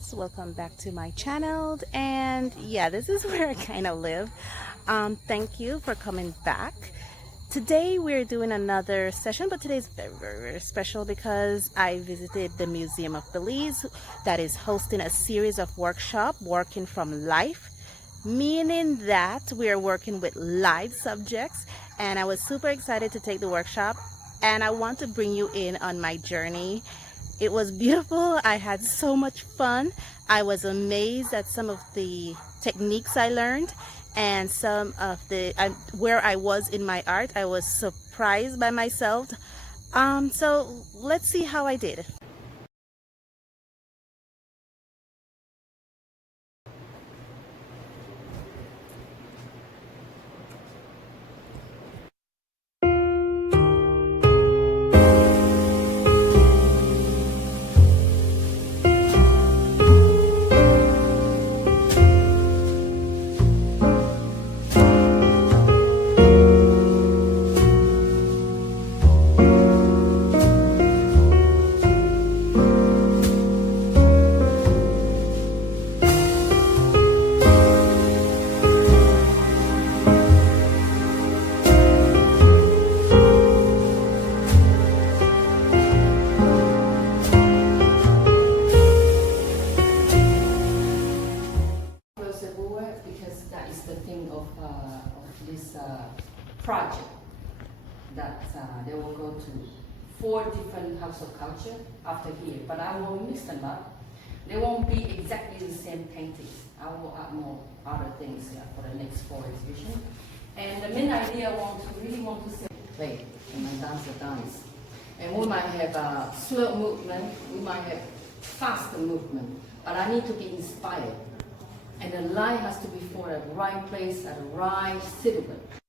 friends, welcome back to my channel. And yeah, this is where I kind of live. Thank you for coming back. Today we're doing another session, but today's very special because I visited the Museum of Belize that is hosting a series of workshops working from life, meaning that we are working with live subjects. And I was super excited to take the workshop, and I want to bring you in on my journey. It was beautiful. I had so much fun. I was amazed at some of the techniques I learned, and some of the where I was in my art. I was surprised by myself. So let's see how I did. Because that is the thing of this project, that they will go to 4 different house of culture after here, but I will mix them up. They won't be exactly the same paintings. I will add more other things for the next 4 exhibition. And the main idea really want to say play and dance. And we might have a slow movement, we might have faster movement, but I need to be inspired. And the light has to be for the right place at the right silhouette.